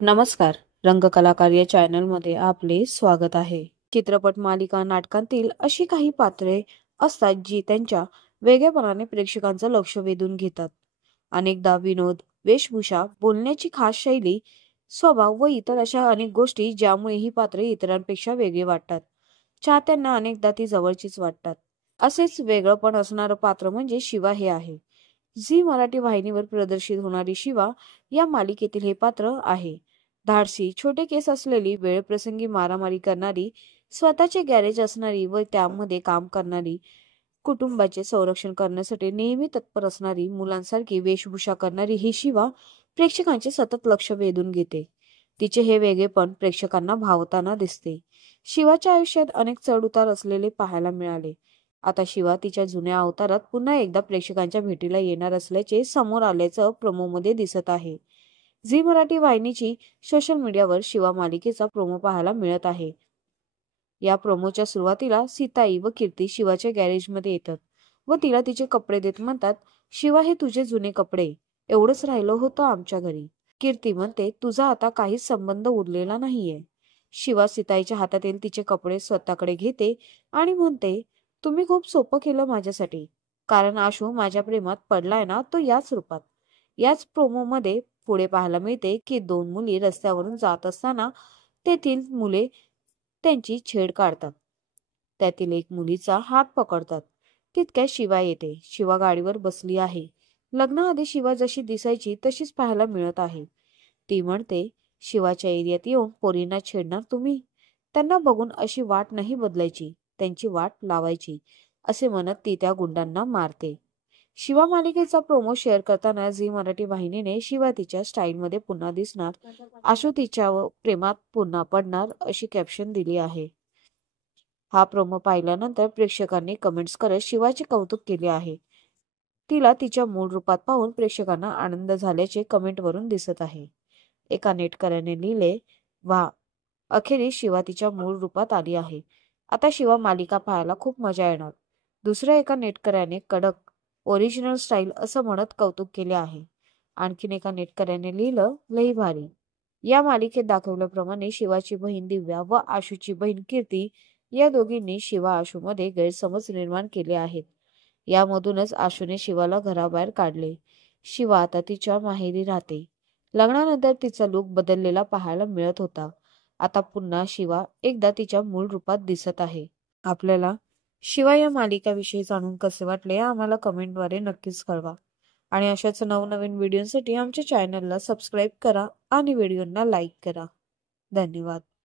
नमस्कार. रंगकलाकार या चॅनलमध्ये आपले स्वागत आहे. चित्रपट, मालिका, नाटकांतील अशी काही पात्रे असतात जी त्यांच्या वेगळेपणाने प्रेक्षकांचं लक्ष वेधून घेतात. अनेकदा विनोद, वेशभूषा, बोलण्याची खास शैली, स्वभाव व इतर अशा अनेक गोष्टी ज्यामुळे ही पात्रे इतरांपेक्षा वेगळी वाटतात. चाहत्यांना अनेकदा ती जवळचीच वाटतात. असेच वेगळंपण असणारं पात्र म्हणजे शिवा हे आहे. झी मराठी वाहिनीवर प्रदर्शित होणारी शिवा या मालिकेतील हे पात्र आहे. धाडसी, छोटे केस असलेली, वेळप्रसंगी मारामारी करणारी, स्वतःचे गॅरेज असणारी व त्यामध्ये काम करणारी, कुटुंबाचे संरक्षण करण्यासाठी नेहमी तत्पर असणारी, मुलांसारखी वेशभूषा करणारी ही शिवा प्रेक्षकांचे सतत लक्ष वेधून घेते. तिचे हे वेगळेपण प्रेक्षकांना भावताना दिसते. शिवाच्या आयुष्यात अनेक चढ-उतार असलेले पाहायला मिळाले. आता शिवा तिच्या जुन्या अवतारात पुन्हा एकदा प्रेक्षकांच्या भेटीला येणार असल्याचे समोर आल्याचं प्रोमोमध्ये दिसत आहे. झी मराठी वाहिनीची सोशल मीडियावर शिवा मालिकेचा प्रोमो पाहायला मिळत आहे. या प्रोमोच्या सुरुवातीला सीताई व कीर्ती शिवाच्या गॅरेजमध्ये येतात व तिला तिचे कपडे देत म्हणतात, शिवा हे तुझे जुने कपडे, एवढंच राहिलं होतं आमच्या घरी. कीर्ती म्हणते, तुझा आता काहीच संबंध उरलेला नाहीये. शिवा सीताईच्या हातातील तिचे कपडे स्वतःकडे घेते आणि म्हणते, तुम्ही खूप सोपं केलं माझ्यासाठी, कारण आशू माझ्या प्रेमात पडलाय ना तो याच रूपात. याच प्रोमोमध्ये पुढे पाहायला मिळते की दोन मुली रस्त्यावरून जात असताना तेथील मुले त्यांची छेड काढतात. त्यातील एक मुलीचा हात पकडतात. तितक्यात शिवा येते. शिवा गाडीवर बसली आहे. लग्नाआधी शिवा जशी दिसायची तशीच पाहायला मिळत आहे. ती म्हणते, शिवाच्या एरियात येऊन पोरींना छेडणार तुम्ही? त्यांना बघून अशी वाट नाही बदलायची, त्यांची वाट लावायची, असे म्हणत ती त्या गुंडांना मारते. शिवा मालिकेचा प्रोमो शेअर करताना झी मराठी वाहिनीने शिवा तिच्या स्टाईलमध्ये पुन्हा दिसणार, आशू तिच्या प्रेमात पुन्हा पडणार अशी कॅप्शन दिली आहे. हा प्रोमो पाहिल्यानंतर प्रेक्षकांनी कमेंट्स करत शिवाचे कौतुक केले आहे. तिला तिच्या मूळ रूपात पाहून प्रेक्षकांना आनंद झाल्याचे कमेंटवरून दिसत आहे. एका नेटकऱ्याने लिहिले, वा, अखेरीस शिवा तिच्या मूळ रूपात आली आहे. आता शिवा मालिका पाहायला खूप मजा येणार. दुसऱ्या एका नेटकऱ्याने कडक, ओरिजिनल स्टाईल असं म्हणत कौतुक केले आहे. आणखीन एका नेटकऱ्याने लिहिलं, लई भारी. या मालिकेत दाखवल्याप्रमाणे शिवाची बहीण दिव्या व आशूची बहीण कीर्ती या दोघींनी शिवा आशूमध्ये गैरसमज निर्माण केले आहेत. यामधूनच आशूने शिवाला घराबाहेर काढले. शिवा आता तिच्या माहेरी राहते. लग्नानंतर तिचा लूक बदललेला पाहायला मिळत होता. आता पुन्हा शिवा एकदा तिच्या मूळ रूपात दिसत आहे. आपल्याला शिवा या मालिकाविषयी जाणून कसे वाटले आम्हाला कमेंटद्वारे नक्कीच कळवा. आणि अशाच नवनवीन व्हिडिओसाठी आमच्या चॅनलला सबस्क्राईब करा आणि व्हिडिओंना लाईक करा. धन्यवाद.